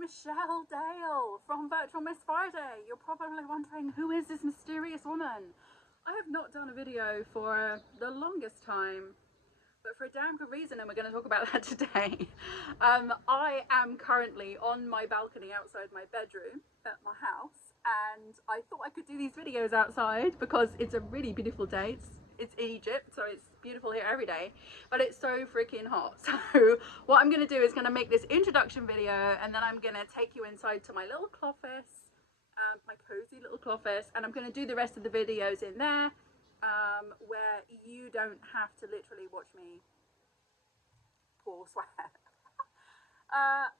Michelle Dale from Virtual Miss Friday. You're probably wondering, who is this mysterious woman? I have not done a video for the longest time, but for a damn good reason, and we're going to talk about that today. I am currently on my balcony outside my bedroom at my house, and I thought I could do these videos outside because it's a really beautiful day. It's Egypt, so it's beautiful here every day, but it's so freaking hot. So what I'm going to do is going to make this introduction video, and then I'm going to take you inside to my little cloffice, my cozy little cloffice, and I'm going to do the rest of the videos in there, where you don't have to literally watch me pour sweat. I've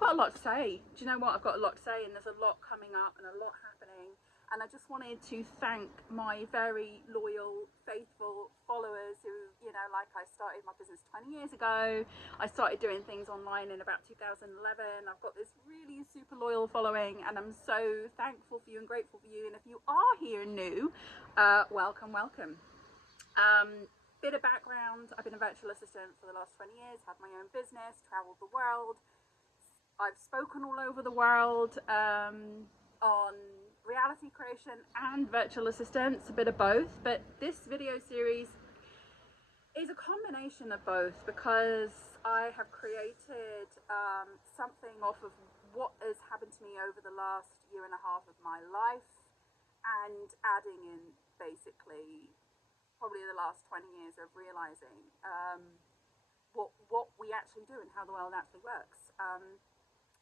got a lot to say. Do you know what? I've got a lot to say, and there's a lot coming up and a lot happening. And I just wanted to thank my very loyal, faithful followers who, you know, like, I started my business 20 years ago. I started doing things online in about 2011. I've got this really super loyal following, and I'm so thankful for you and grateful for you. And if you are here new, welcome, welcome. Bit of background: I've been a virtual assistant for the last 20 years, had my own business, traveled the world. I've spoken all over the world on reality creation and virtual assistants, a bit of both, but this video series is a combination of both because I have created something off of what has happened to me over the last year and a half of my life, and adding in basically probably the last 20 years of realizing what we actually do and how the world actually works.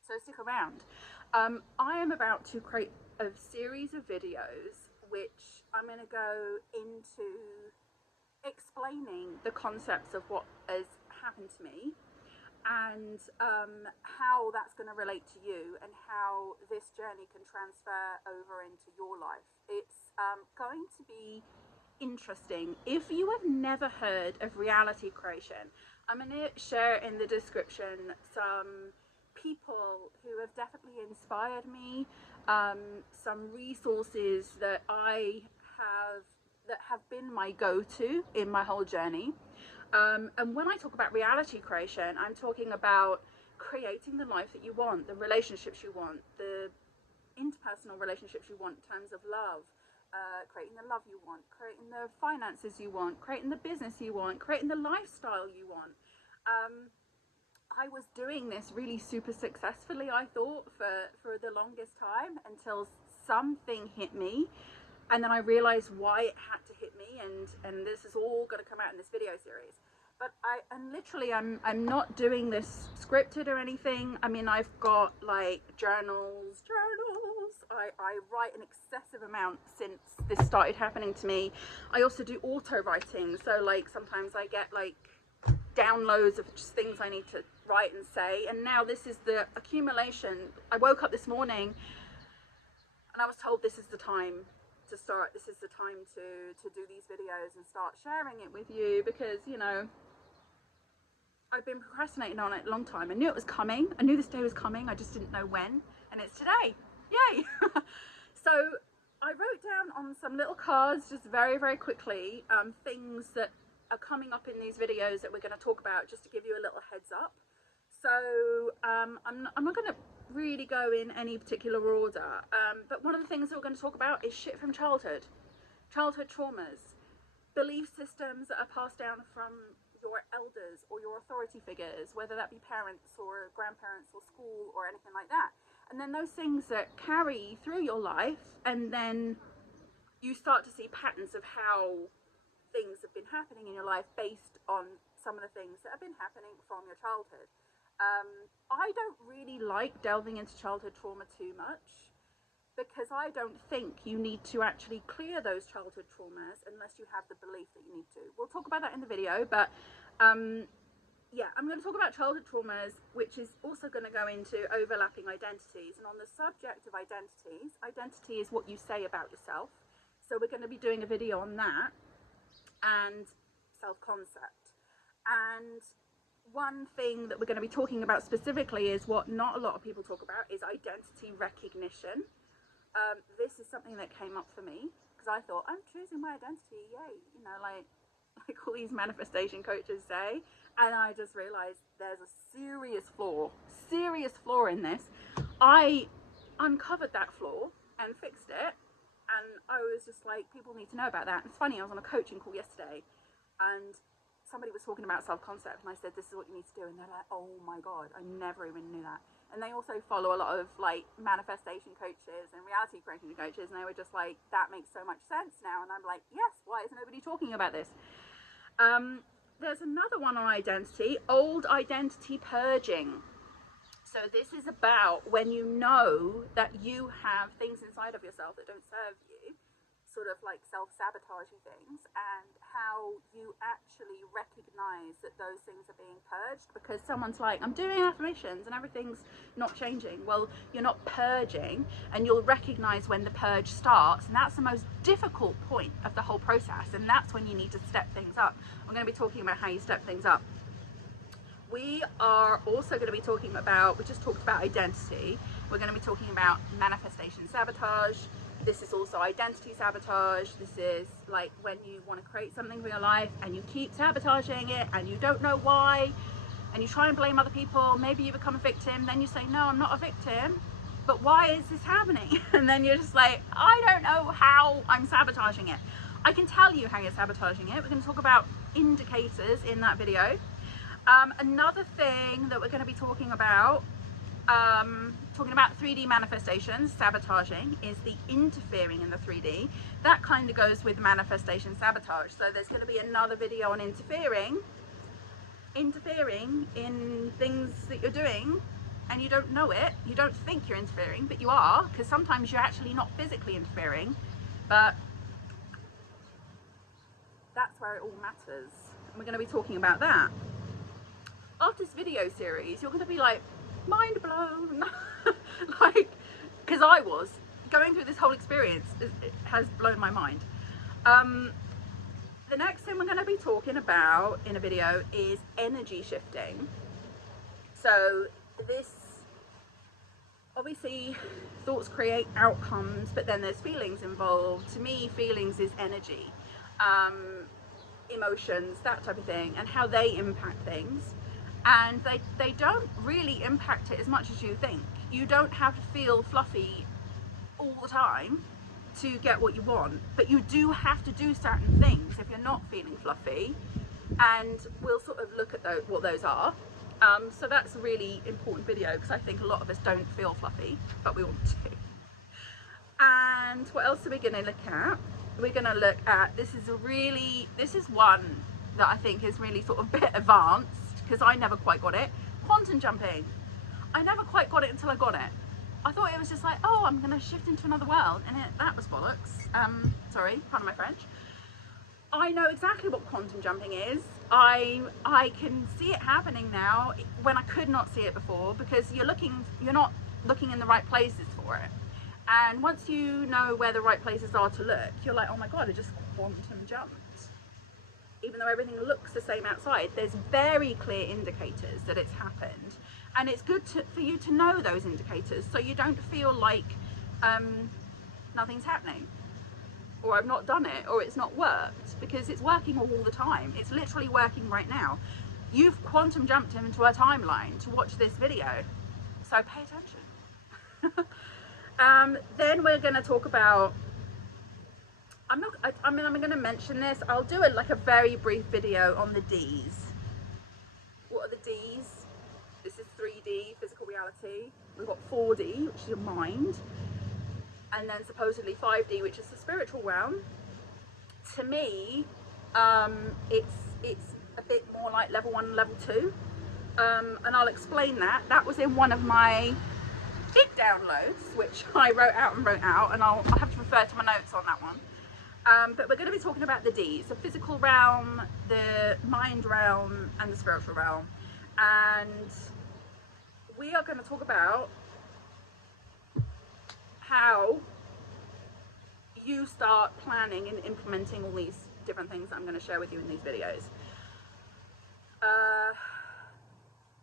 So stick around. I am about to create a series of videos which I'm going to go into explaining the concepts of what has happened to me, and how that's going to relate to you, and how this journey can transfer over into your life. It's going to be interesting. If you have never heard of reality creation, I'm going to share in the description some people who have definitely inspired me, some resources that have been my go-to in my whole journey. And when I talk about reality creation, I'm talking about creating the life that you want, the relationships you want, the interpersonal relationships you want in terms of love, creating the love you want, creating the finances you want, creating the business you want, creating the lifestyle you want. I was doing this really super successfully, I thought, for the longest time, until something hit me, and then I realized why it had to hit me, and this is all going to come out in this video series. But I'm not doing this scripted or anything. I mean, I've got like journals. I write an excessive amount since this started happening to me. I also do auto writing, so like sometimes I get like downloads of just things I need to write and say, and now this is the accumulation. I woke up this morning and I was told this is the time to start, this is the time to do these videos and start sharing it with you, because, you know, I've been procrastinating on it a long time. I knew it was coming, I knew this day was coming, I just didn't know when, and it's today. Yay! So I wrote down on some little cards, just very, very quickly, things that are coming up in these videos that we're going to talk about, just to give you a little heads up. So I'm not going to really go in any particular order, but one of the things that we're going to talk about is shit from childhood traumas, belief systems that are passed down from your elders or your authority figures, whether that be parents or grandparents or school or anything like that. And then those things that carry through your life, and then you start to see patterns of how things have been happening in your life based on some of the things that have been happening from your childhood. I don't really like delving into childhood trauma too much, because I don't think you need to actually clear those childhood traumas unless you have the belief that you need to. We'll talk about that in the video, but yeah, I'm going to talk about childhood traumas, which is also going to go into overlapping identities. And on the subject of identities, identity is what you say about yourself. So we're going to be doing a video on that, and self-concept. And one thing that we're going to be talking about specifically is what not a lot of people talk about, is identity recognition. This is something that came up for me because I thought, I'm choosing my identity, yay, you know, like all these manifestation coaches say. And I just realized there's a serious flaw in this. I uncovered that flaw and fixed it, and I was just like, people need to know about that. And it's funny, I was on a coaching call yesterday, and somebody was talking about self-concept, and I said, this is what you need to do, and they're like, oh my god, I never even knew that. And they also follow a lot of like manifestation coaches and reality creation coaches, and they were just like, that makes so much sense now. And I'm like, yes, why is nobody talking about this? There's another one on identity, old identity purging. So this is about when you know that you have things inside of yourself that don't serve you, sort of like self-sabotaging things, and how you actually recognize that those things are being purged. Because someone's like, I'm doing affirmations and everything's not changing. Well, you're not purging, and you'll recognize when the purge starts, and that's the most difficult point of the whole process, and that's when you need to step things up. I'm going to be talking about how you step things up. We are also going to be talking about, we just talked about identity, we're going to be talking about manifestation sabotage. This is also identity sabotage. This is like when you want to create something for your life and you keep sabotaging it and you don't know why, and you try and blame other people. Maybe you become a victim, then you say, no, I'm not a victim, but why is this happening? And then you're just like, I don't know how I'm sabotaging it. I can tell you how you're sabotaging it. We're going to talk about indicators in that video. Another thing that we're going to be talking about 3D manifestations, sabotaging, is the interfering in the 3D. That kind of goes with manifestation sabotage. So there's going to be another video on interfering in things that you're doing and you don't know it. You don't think you're interfering, but you are, because sometimes you're actually not physically interfering, but that's where it all matters. And we're going to be talking about that. After this video series, you're going to be like, mind blown. Like, because I was going through this whole experience, it has blown my mind. The next thing we're going to be talking about in a video is energy shifting. So this, obviously, thoughts create outcomes, but then there's feelings involved. To me, feelings is energy, emotions, that type of thing, and how they impact things. And they don't really impact it as much as you think. You don't have to feel fluffy all the time to get what you want, but you do have to do certain things if you're not feeling fluffy, and we'll sort of look at what those are. So that's a really important video, because I think a lot of us don't feel fluffy, but we want to. And what else are we going to look at? We're going to look at, this is one that I think is really sort of a bit advanced, because I never quite got it. Quantum jumping. I never quite got it until I got it. I thought it was just like, oh, I'm going to shift into another world, and that was bollocks. Sorry, pardon my French. I know exactly what quantum jumping is. I can see it happening now when I could not see it before, because you're not looking in the right places for it. And once you know where the right places are to look, you're like, oh my god, I just quantum jumped. Even though everything looks the same outside, there's very clear indicators that it's happened. And it's good for you to know those indicators, so you don't feel like nothing's happening, or I've not done it, or it's not worked, because it's working all the time. It's literally working right now. You've quantum jumped into a timeline to watch this video, so pay attention. Then we're going to talk about, I'm going to mention this. I'll do like a very brief video on the D's. What are the D's? This is 3D, physical reality. We've got 4D, which is your mind. And then supposedly 5D, which is the spiritual realm. To me, it's a bit more like level 1 and level 2. And I'll explain that. That was in one of my big downloads, which I wrote out, and I'll have to refer to my notes on that one. But we're going to be talking about the D's, the physical realm, the mind realm, and the spiritual realm. And we are going to talk about how you start planning and implementing all these different things that I'm going to share with you in these videos.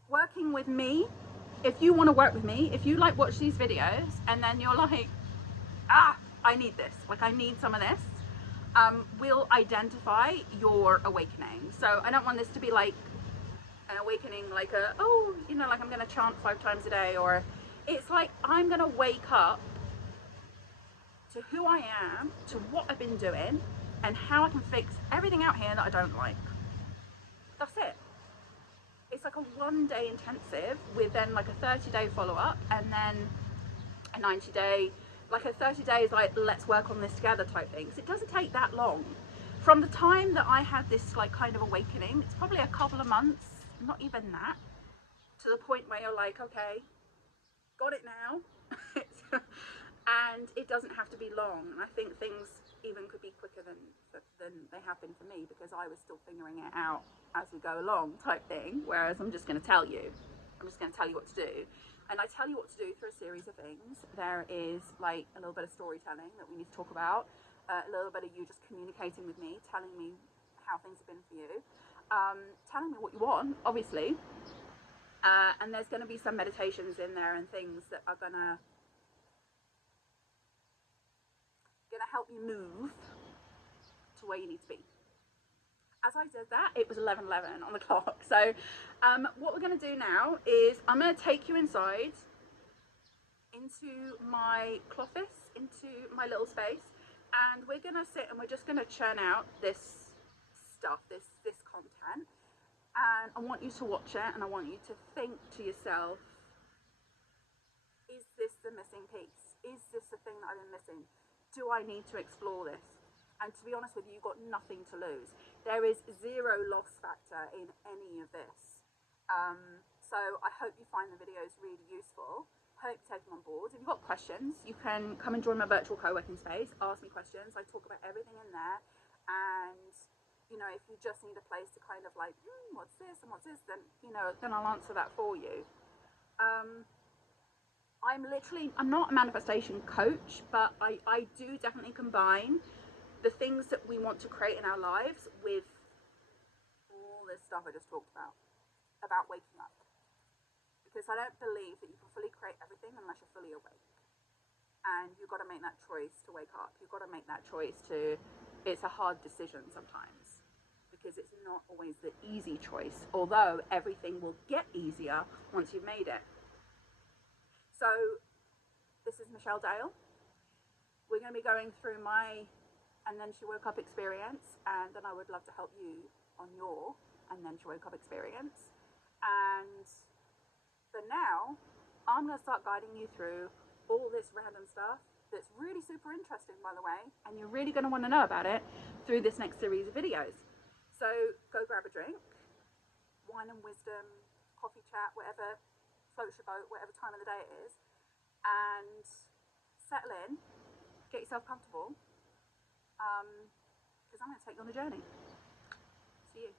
Working with me, if you want to work with me, if you like watch these videos and then you're like, I need this, like I need some of this, we'll identify your awakening. So I don't want this to be like an awakening like a, oh, you know, like I'm going to chant 5 times a day, or it's like I'm going to wake up to who I am, to what I've been doing, and how I can fix everything out here that I don't like. That's it. It's like a 1-day intensive with then like a 30-day follow-up, and then a 90-day, like a 30 days like let's work on this together type things. It doesn't take that long. From the time that I had this like kind of awakening, it's probably a couple of months, not even that, to the point where you're like, okay, got it now. And it doesn't have to be long. And I think things even could be quicker than they have been for me, because I was still figuring it out as we go along type thing. Whereas I'm just going to tell you. I'm just going to tell you what to do. And I tell you what to do through a series of things. There is like a little bit of storytelling that we need to talk about. A little bit of you just communicating with me, telling me how things have been for you. Telling me what you want, obviously. And there's going to be some meditations in there and things that are going to help you move to where you need to be. As I said that, it was 11:11 on the clock. So what we're going to do now is I'm going to take you inside into my cloffice, into my little space, and we're going to sit and we're just going to churn out this stuff, this content. And I want you to watch it, and I want you to think to yourself, is this the missing piece? Is this the thing that I've been missing? Do I need to explore this? And to be honest with you, you've got nothing to lose. There is zero loss factor in any of this. So I hope you find the videos really useful. Hope you take them on board. If you've got questions, you can come and join my virtual co-working space. Ask me questions. I talk about everything in there. And, you know, if you just need a place to kind of like, what's this and what's this, then, you know, then I'll answer that for you. I'm not a manifestation coach, but I do definitely combine the things that we want to create in our lives with all this stuff I just talked about waking up. Because I don't believe that you can fully create everything unless you're fully awake. And you've got to make that choice to wake up. You've got to make that choice it's a hard decision sometimes, because it's not always the easy choice, although everything will get easier once you've made it. So this is Michelle Dale. We're going to be going through my and then she woke up experience, and then I would love to help you on your and then she woke up experience. And for now, I'm going to start guiding you through all this random stuff that's really super interesting, by the way, and you're really going to want to know about it through this next series of videos. So go grab a drink, wine and wisdom, coffee chat, whatever floats your boat, whatever time of the day it is, and settle in, get yourself comfortable, because I'm going to take you on the journey. See you.